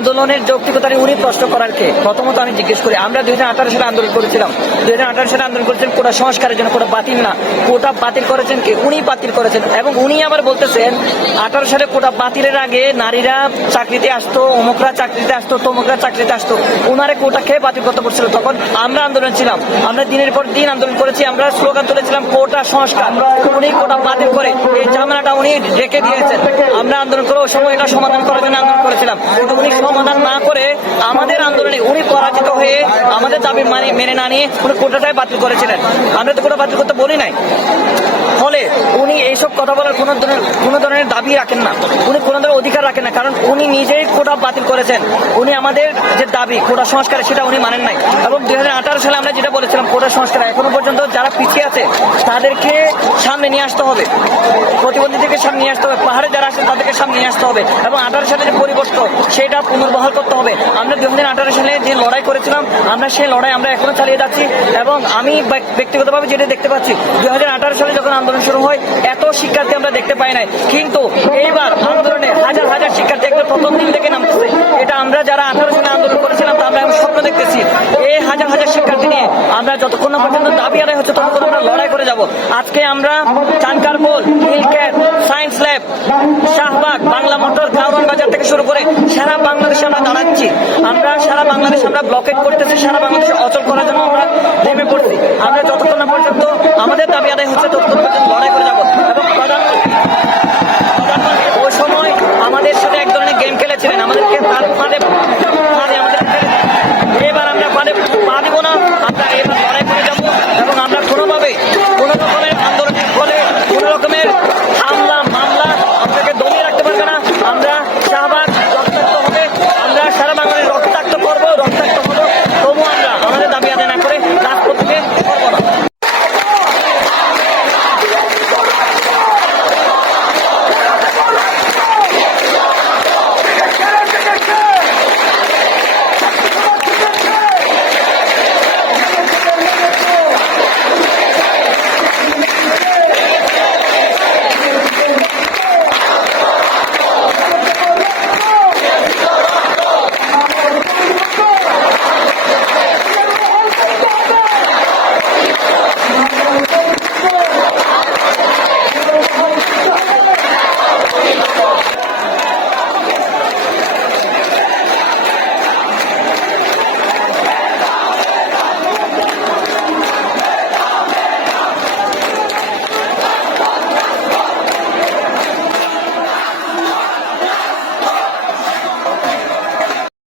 আন্দোলনের যৌক্তিকতা উনি প্রশ্ন করার কে? প্রথমত আমি জিজ্ঞেস করি, আমরা দুই হাজার আঠারো সালে আন্দোলন করেছিলাম। দুই হাজার আঠারো সালে আন্দোলন করেছেন কোটা সংস্কারের জন্য, কোটা বাতিল না। কোটা বাতিল করেছেন কে? উনি বাতিল করেছেন। এবং উনি আবার বলতেছেন, আঠারো সালে কোটা বাতিলের আগে নারীরা চাকরিতে আসতো, অমুকরা চাকরিতে আসতো, তমুকরা চাকরিতে আসতো। উনারে কোটা খেয়ে বাতিল করতে করছিল তখন আমরা আন্দোলন ছিলাম। আমরা দিনের পর দিন আন্দোলন করেছি, আমরা স্লোগান তুলেছিলাম, কোটা সংস্কার। উনি কোটা বাতিল করে এই ঝামেলাটা উনি রেখে দিয়েছেন। আমরা আন্দোলন করে ওই সময় এটা সমাধান করার জন্য আন্দোলন করেছিলাম। উনি সমাধান না করে আমাদের আন্দোলনে উনি পরাজিত হয়ে আমাদের দাবি মানে মেনে না নিয়ে উনি কোটাটাই বাতিল করেছিলেন। আমরা তো কোটা বাতিল করতে বলি নাই। ফলে উনি এইসব কথা বলার কোনো ধরনের কোনো ধরনের দাবি রাখেন না। উনি কোনো রাখেন না, কারণ উনি নিজেই কোটা বাতিল করেছেন। উনি আমাদের যে দাবি কোটা সংস্কার সেটা উনি মানেন নাই। এবং দু হাজার আঠারো সালে আমরা যেটা বলেছিলাম কোটা সংস্কার, এখনও পর্যন্ত যারা পিছিয়ে আছে, তাদেরকে সামনে নিয়ে আসতে হবে। প্রতিবন্ধীদেরকে সামনে নিয়ে আসতে হবে। পাহাড়ে যারা আছে, তাদেরকে সামনে নিয়ে আসতে হবে। এবং আঠারো সালে যে পরিবর্তন, সেটা পুনর্বহাল করতে হবে। আমরা দু হাজার আঠারো সালে যে লড়াই করেছিলাম, আমরা সেই লড়াই আমরা এখনও চালিয়ে যাচ্ছি। এবং আমি ব্যক্তিগতভাবে যেটা দেখতে পাচ্ছি, দুই হাজার আঠারো সালে যখন আন্দোলন শুরু হয়, এত শিক্ষার্থী আমরা দেখতে পাই নাই। কিন্তু এইবার আন্দোলনে হাজার হাজার একদম প্রথম দিন থেকে নামতেছে। এটা আমরা যারা আঠারো সালে আন্দোলন করেছিলাম, তা আমরা এখন স্বপ্ন দেখতেছি। এই হাজার হাজার শিক্ষার্থী নিয়ে আমরা যতক্ষণ না পর্যন্ত দাবি আদায় হচ্ছে, ততক্ষণ আমরা লড়াই করে যাব। আজকে আমরা Chankharpul হিলক্যাট science lab, Shahbag, Bangla Motor, Karwan Bazar থেকে শুরু করে সারা বাংলাদেশে আমরা দাঁড়াচ্ছি। আমরা সারা বাংলাদেশ আমরা ব্লকেট করতেছি, সারা বাংলাদেশে অচল করার জন্য আমরা নেমে পড়ছি। আমরা যতক্ষণ না পর্যন্ত আমাদের দাবি